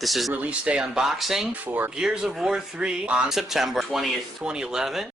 This is release day unboxing for Gears of War 3 on September 20th, 2011.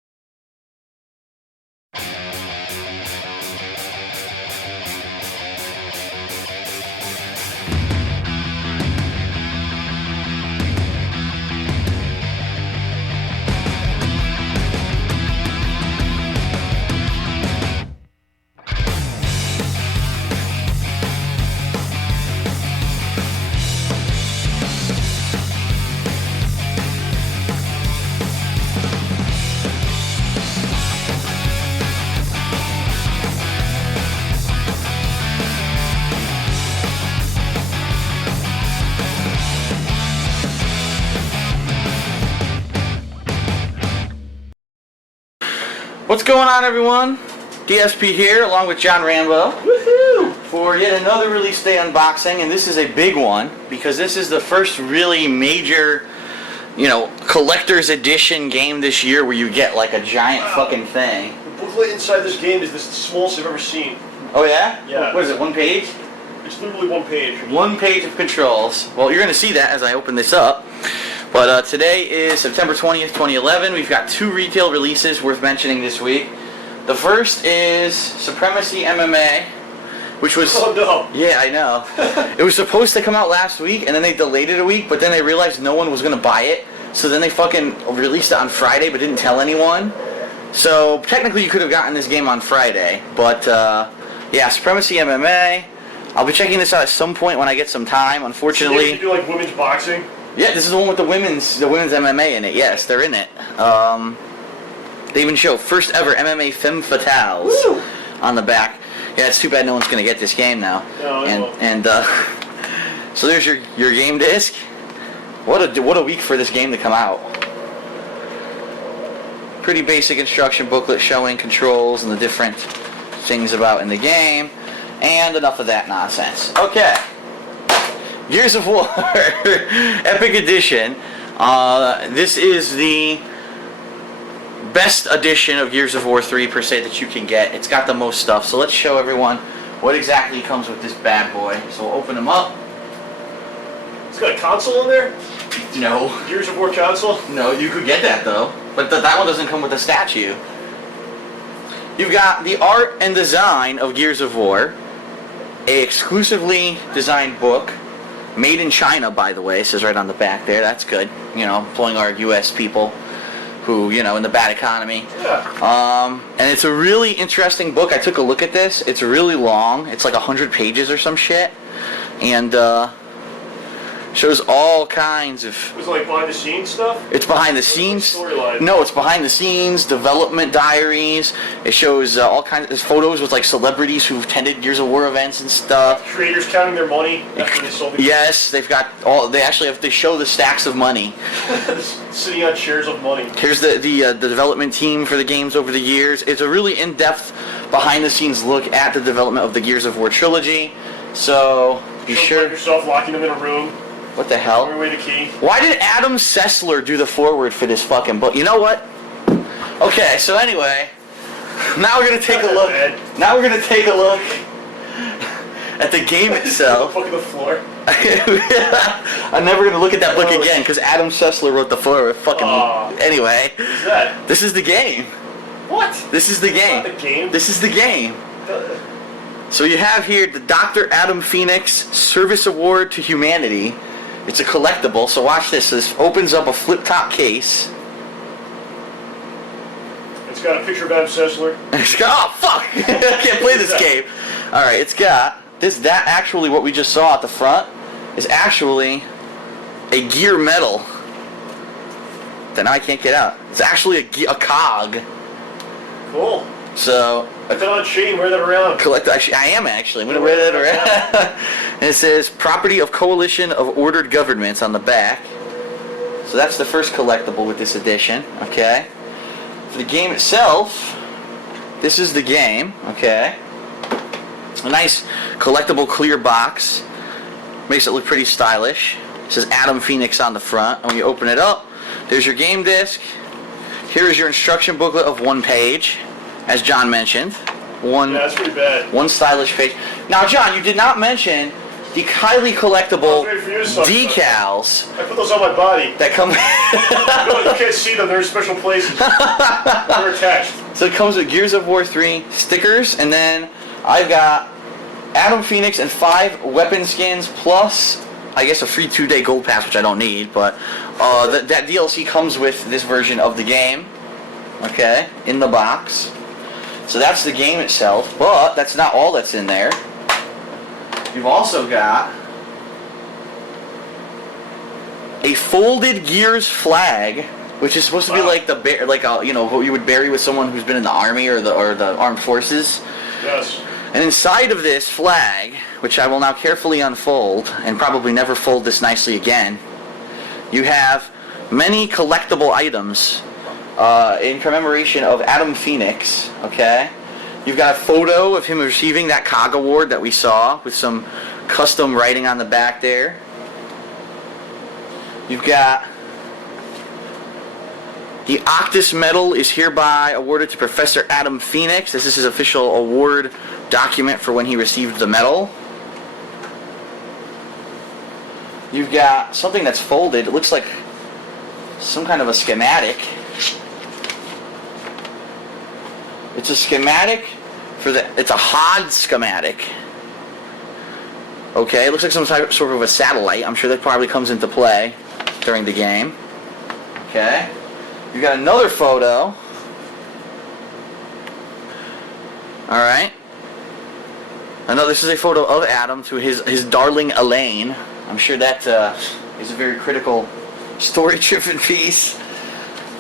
What's going on, everyone? DSP here, along with John Rambo. Woohoo! For yet another release day unboxing, and this is a big one because this is the first really major, collector's edition game this year where you get like a giant fucking thing. The booklet inside this game is the smallest I've ever seen. Oh yeah? Yeah. What is it? 1 page? It's literally 1 page. 1 page of controls. Well, you're going to see that as I open this up. But today is September 20th, 2011. We've got 2 retail releases worth mentioning this week. The first is Supremacy MMA, which was... Oh no! Yeah, I know. It was supposed to come out last week, and then they delayed it a week, but then they realized no one was going to buy it. So then they fucking released it on Friday, but didn't tell anyone. So technically you could have gotten this game on Friday. But yeah, Supremacy MMA. I'll be checking this out at some point when I get some time, unfortunately. So you do like women's boxing? Yeah, this is the one with the women's MMA in it. Yes, they're in it. They even show first ever MMA Femme Fatales on the back. Yeah, it's too bad no one's gonna get this game now. No, so there's your game disc. What a week for this game to come out. Pretty basic instruction booklet showing controls and the different things about in the game, and enough of that nonsense. Okay. Gears of War Epic Edition. This is the best edition of Gears of War 3 per se that you can get. It's got the most stuff. So let's show everyone what exactly comes with this bad boy. So we'll open them up. It's got a console in there? No. Gears of War console? No, you could get that though. But that one doesn't come with a statue. You've got the art and design of Gears of War. A exclusively designed book. Made in China, by the way, it says right on the back there. That's good. Employing our U.S. people who, in the bad economy. Yeah. And it's a really interesting book. I took a look at this. It's really long. It's like 100 pages or some shit. And, shows all kinds of... It's like behind the scenes stuff? It's behind the scenes. Storyline. No, it's behind the scenes, development diaries. It shows all kinds of photos with like celebrities who've attended Gears of War events and stuff. Creators counting their money after they sold it. Yes, they've got all. They actually have to show the stacks of money. Sitting on shares of money. Here's the development team for the games over the years. It's a really in-depth, behind-the-scenes look at the development of the Gears of War trilogy. So be sure. Like yourself locking them in a room. What the hell? Throwing away the key. Why did Adam Sessler do the foreword for this fucking book? You know what? Okay, so anyway, now we're gonna take a look. Now we're gonna take a look at the game itself. Look at the floor. I'm never gonna look at that book again because Adam Sessler wrote the foreword. Fucking. Anyway. What is that? This is the game. What? This is the game. It's not the game. This is the game. So you have here the Dr. Adam Fenix Service Award to Humanity. It's a collectible, so watch this. This opens up a flip-top case. It's got a picture of Adam Sessler. It's got, oh, fuck! I can't play this game. Alright, it's got, that actually, what we just saw at the front, is actually a gear medal that now I can't get out. It's actually a cog. Cool. So... Put that on chain, wear that around. I am actually. I'm going to wear that around. And it says, Property of Coalition of Ordered Governments on the back. So that's the first collectible with this edition, okay? For the game itself, this is the game, okay? A nice collectible clear box. Makes it look pretty stylish. It says Adam Fenix on the front. And when you open it up, there's your game disc. Here is your instruction booklet of 1 page. As John mentioned, yeah, that's pretty bad. 1 stylish page. Now, John, you did not mention the highly collectible I was waiting for you to talk about decals I put those on my body. that come. No, you can't see them. They're in special places. They're attached. So it comes with Gears of War 3 stickers, and then I've got Adam Fenix and 5 weapon skins, plus I guess a free 2-day gold pass, which I don't need, but that DLC comes with this version of the game, okay, in the box. So that's the game itself, but that's not all that's in there. You've also got a folded Gears flag, which is supposed to be like what you would bury with someone who's been in the army or the armed forces. Yes. And inside of this flag, which I will now carefully unfold and probably never fold this nicely again, you have many collectible items in commemoration of Adam Fenix. Okay. You've got a photo of him receiving that COG award that we saw with some custom writing on the back there. You've got the Octus Medal is hereby awarded to Professor Adam Fenix. This is his official award document for when he received the medal. You've got something that's folded. It looks like some kind of a schematic. It's a schematic it's a HOD schematic. Okay, it looks like some type, sort of a satellite. I'm sure that probably comes into play during the game. Okay. You got another photo. Alright. This is a photo of Adam to his darling Elaine. I'm sure that is a very critical story-driven piece.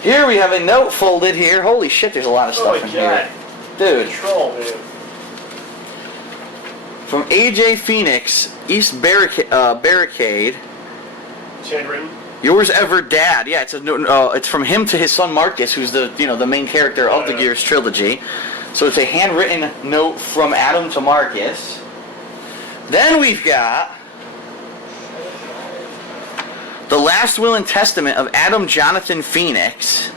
Here we have a note folded here. Holy shit, there's a lot of stuff in here. Dude. Control, man. From AJ Phoenix, East Barricade. It's handwritten. Yours ever, Dad. Yeah, it's from him to his son Marcus, who's the main character of the Gears trilogy. So it's a handwritten note from Adam to Marcus. Then we've got the last will and testament of Adam Jonathan Phoenix.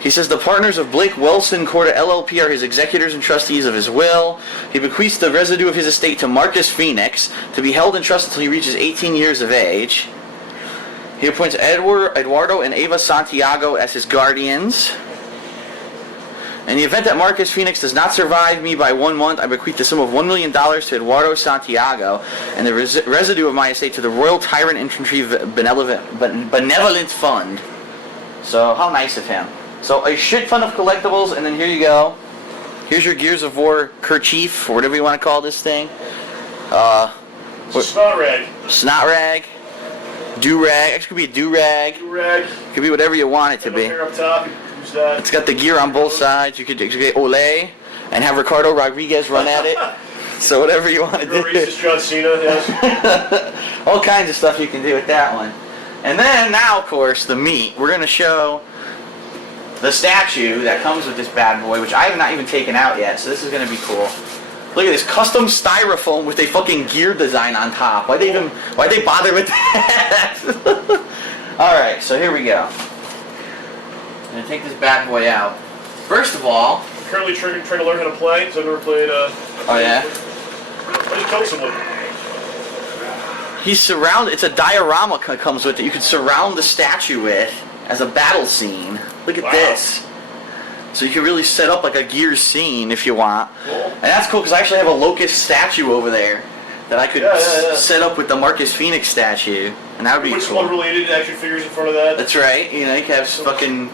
He says the partners of Blake Wilson Corda LLP are his executors and trustees of his will. He bequeaths the residue of his estate to Marcus Phoenix to be held in trust until he reaches 18 years of age. He appoints Eduardo and Ava Santiago as his guardians. In the event that Marcus Phoenix does not survive me by 1 month, I bequeath the sum of $1 million to Eduardo Santiago and the residue of my estate to the Royal Tyrant Infantry Benevolent Fund. So, how nice of him. So, a shit ton of collectibles, and then here you go. Here's your Gears of War kerchief, or whatever you want to call this thing. Snot rag. Snot rag. Do-rag. It could be a do-rag. Do-rag. It could be whatever you want it to be. Hair up top. Use that. It's got the gear on both sides. You could get Olay and have Ricardo Rodriguez run at it. So whatever you want to do. Racist John Cena, yes. All kinds of stuff you can do with that one. And then now, of course, the meat. We're going to show the statue that comes with this bad boy, which I have not even taken out yet, so this is going to be cool. Look at this custom styrofoam with a fucking gear design on top. Why'd they bother with that? Alright, so here we go. I'm going to take this bad boy out. First of all... I'm currently trying to learn how to play, because I've never played, Oh yeah? I just killed someone. He's surrounded... It's a diorama comes with it. You can surround the statue with as a battle scene. Look at this. So you can really set up like a Gears scene if you want. Cool. And that's cool because I actually have a Locust statue over there that I could set up with the Marcus Phoenix statue. And that would be Put cool. some unrelated action figures in front of that. That's right. You know, you could have fucking...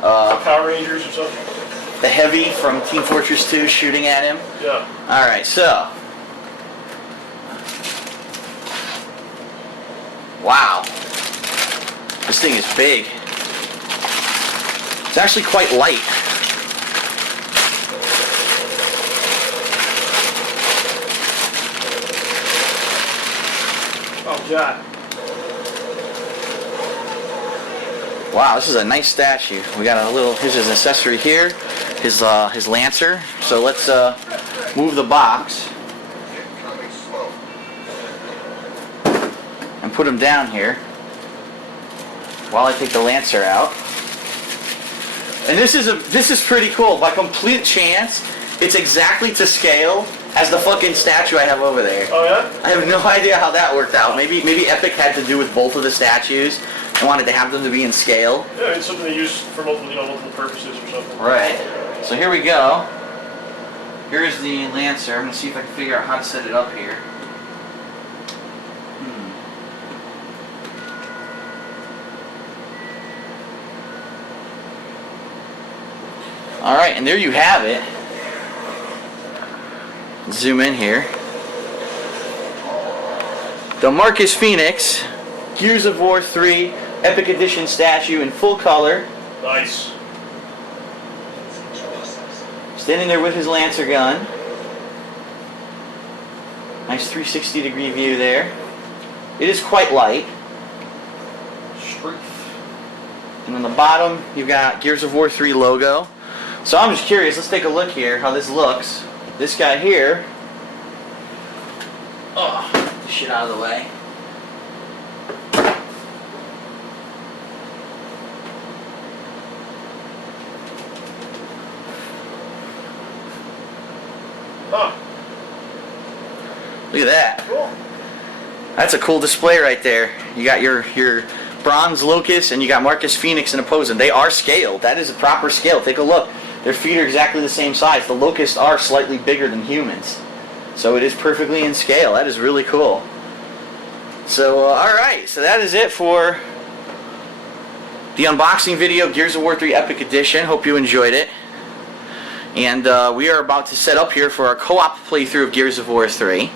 Power Rangers or something. The Heavy from Team Fortress 2 shooting at him. Yeah. Alright, so... Wow. This thing is big. It's actually quite light. Oh, God. Wow, this is a nice statue. We got a little, here's his accessory here, his Lancer. So let's move the box and put him down here while I take the Lancer out. And this is pretty cool. By complete chance, it's exactly to scale as the fucking statue I have over there. Oh yeah? I have no idea how that worked out. Maybe Epic had to do with both of the statues and wanted to have them to be in scale. Yeah, it's something they use for multiple purposes or something. Right. So here we go. Here's the Lancer. I'm gonna see if I can figure out how to set it up here. All right, and there you have it. Zoom in here. The Marcus Fenix Gears of War 3 Epic Edition statue in full color. Nice. Standing there with his Lancer gun. Nice 360-degree view there. It is quite light. Strength. And on the bottom, you've got Gears of War 3 logo. So I'm just curious, let's take a look here how this looks. This guy here. Oh, get the shit out of the way. Huh. Look at that. Cool. That's a cool display right there. You got your bronze Locust and you got Marcus Fenix in a pose, and they are scaled. That is a proper scale. Take a look. Their feet are exactly the same size. The Locusts are slightly bigger than humans. So it is perfectly in scale. That is really cool. So, alright. So that is it for the unboxing video, Gears of War 3 Epic Edition. Hope you enjoyed it. And we are about to set up here for our co-op playthrough of Gears of War 3.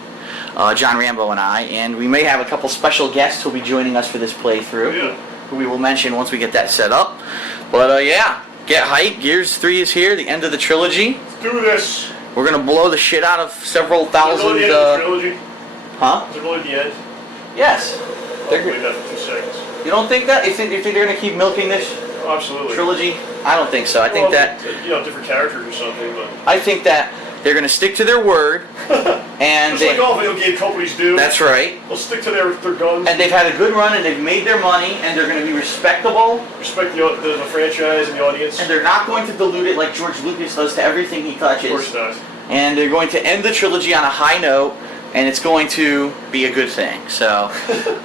John Rambo and I. And we may have a couple special guests who will be joining us for this playthrough. Yeah. Who we will mention once we get that set up. But yeah. Get hyped. Gears 3 is here, the end of the trilogy. Let's do this. We're going to blow the shit out of several thousand... Is it really the end of the trilogy? Huh? Is it really the end? Yes. I'll wait that for 2 seconds. You don't think that? You think they're going to keep milking this Oh, absolutely. trilogy? I don't think so. I think that... different characters or something, but... I think that they're going to stick to their word. And Just like all video game companies do. That's right. They'll stick to their guns. And they've had a good run and they've made their money and they're going to be respectable. Respect the franchise and the audience. And they're not going to dilute it like George Lucas does to everything he touches. Of course not. And they're going to end the trilogy on a high note, and it's going to be a good thing. So,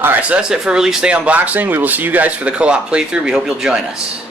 alright, so that's it for Release Day Unboxing. We will see you guys for the co-op playthrough. We hope you'll join us.